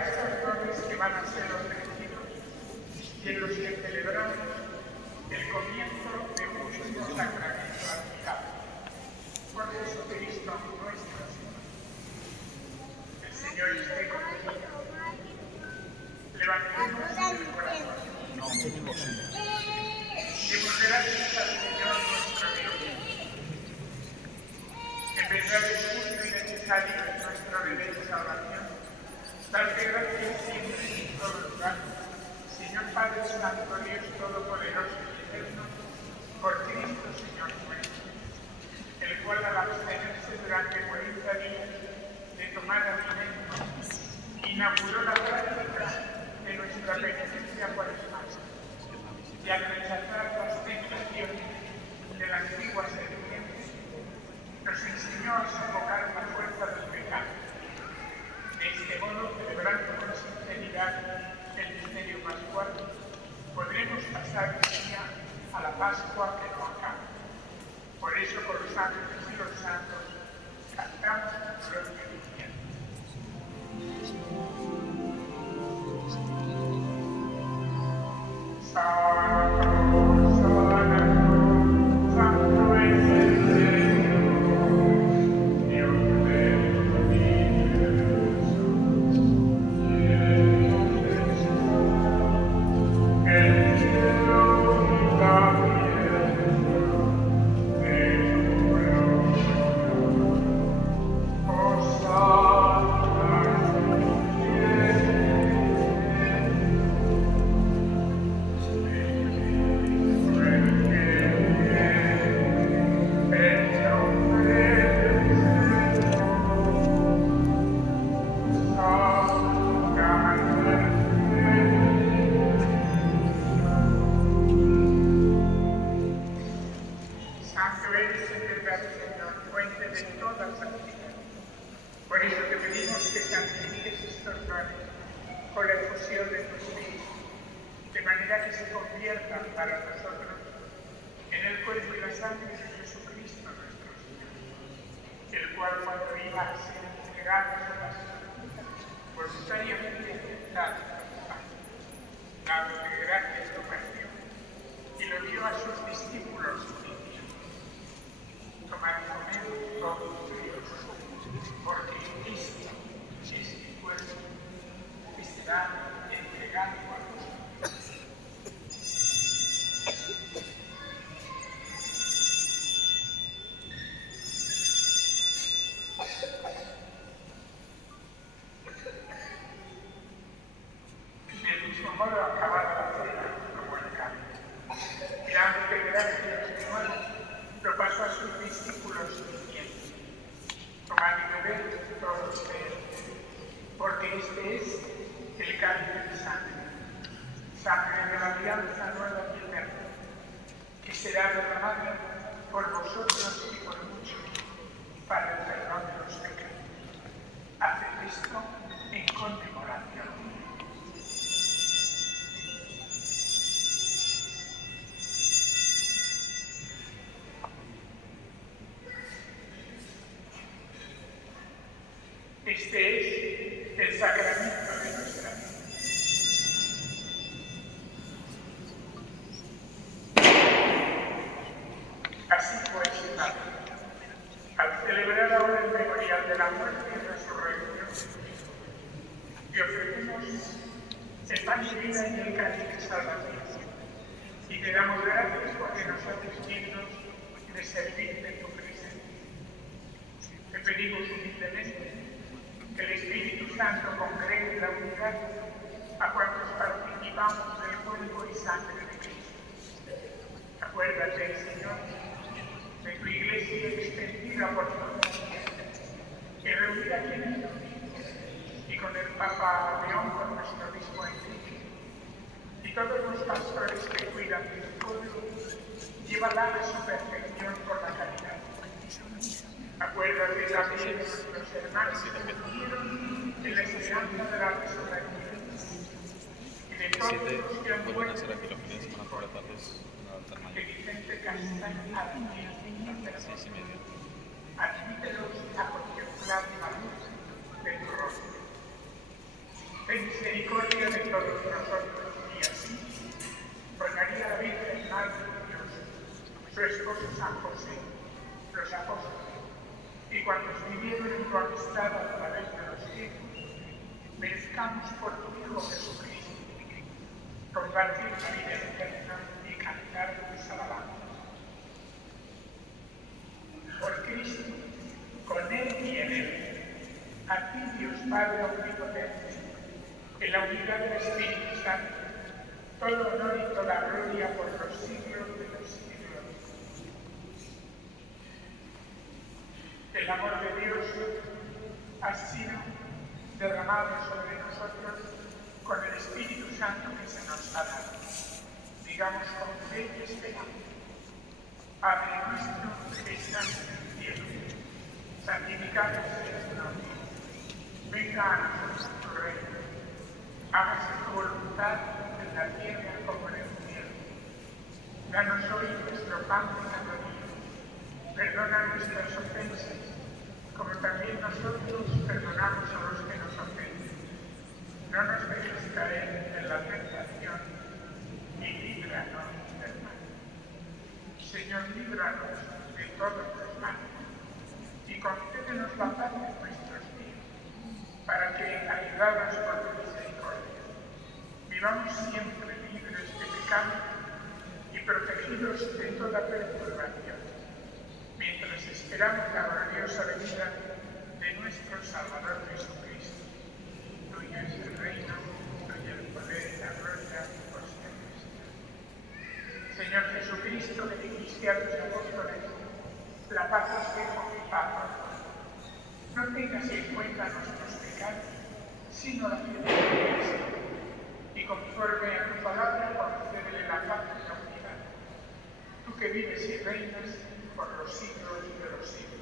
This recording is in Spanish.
estos dones que van a ser ofrecidos y en los que celebramos el comienzo de un único sacramento aplicado por Jesucristo nuestro Señor. El Señor esté con nosotros. Levantemos el corazón. Demos gracias al Señor nuestro Dios. En verdad es justo y necesario en nuestro deber de salvación, darte gracias siempre y en todo lugar, Señor Padre Santo, Dios Todopoderoso y Eterno, por Cristo Señor nuestro, el cual al abstenerse durante 40 días de tomar alimento, inauguró la práctica de nuestra penitencia cuaresmal, y al rechazar las tentaciones de la antigua serpiente, nos enseñó a sofocar la fuerza del pecado. De este modo, celebrando con sinceridad el misterio pascual, podremos pasar un día a la Pascua que no acaba. Por eso, con los ángeles y los santos, cantamos gloria diciendo. Este es el sacramento de nuestra vida. Así pues, al celebrar ahora el memorial de la muerte y resurrección, te ofrecemos el pan y vida y el cáliz de salvación, y te damos gracias porque nos haces dignos de servirte en tu presencia. Te pedimos humildemente que el Espíritu Santo congregue la unidad a cuantos participamos del cuerpo y sangre de Cristo. Acuérdate, Señor, de tu Iglesia extendida por toda la tierra, que reunida aquí en el domingo, y con el Papa León, con nuestro obispo Enrique, y todos los pastores que cuidan del pueblo, llévala a su perfección por la caridad. Acuérdate también de nuestros hermanos que murieron en la esperanza de la resurrección, y de todos los que han muerto que Vicente Castaña admítelos a contemplar la luz de tu rostro. ten misericordia de todos nosotros, y así, por María la Virgen, Madre de Dios, su esposo San José, los apóstoles, y cuantos vivieron en tu amistad a través de los tiempos, merezcamos por tu Hijo Jesucristo compartir la vida eterna y cantar tus alabanzas. Por Cristo, con Él y en Él, a ti, Dios Padre omnipotente, en la unidad del Espíritu Santo, todo honor y toda gloria por los siglos de los siglos. El amor de Dios ha sido derramado sobre nosotros con el Espíritu Santo que se nos ha dado. Digamos con fe y esperanza: Padre nuestro que estás en el cielo, santificado sea tu nombre. Venga a nosotros tu reino. Hágase tu voluntad en la tierra como en el cielo. Danos hoy nuestro pan de cada día. Perdona nuestras ofensas, como también nosotros perdonamos a los que nos ofenden. No nos dejes caer en la tentación y líbranos del mal. Señor, líbranos de todos los males y concédenos la paz en nuestros días, para que, ayudados por tu misericordia, vivamos siempre libres de pecado y protegidos de toda perturbación, mientras esperamos la gloriosa venida de nuestro Salvador Jesucristo. Tuyo es el reino, tuyo el poder y la gloria por siempre. Señor Jesucristo, que dijiste a tus apóstoles: la paz os dejo, mi paz os doy. No tengas en cuenta nuestros pecados, sino la fe de Cristo, y conforme a tu palabra concédele la paz y la unidad. Tú que vives y reinas por los siglos de los siglos.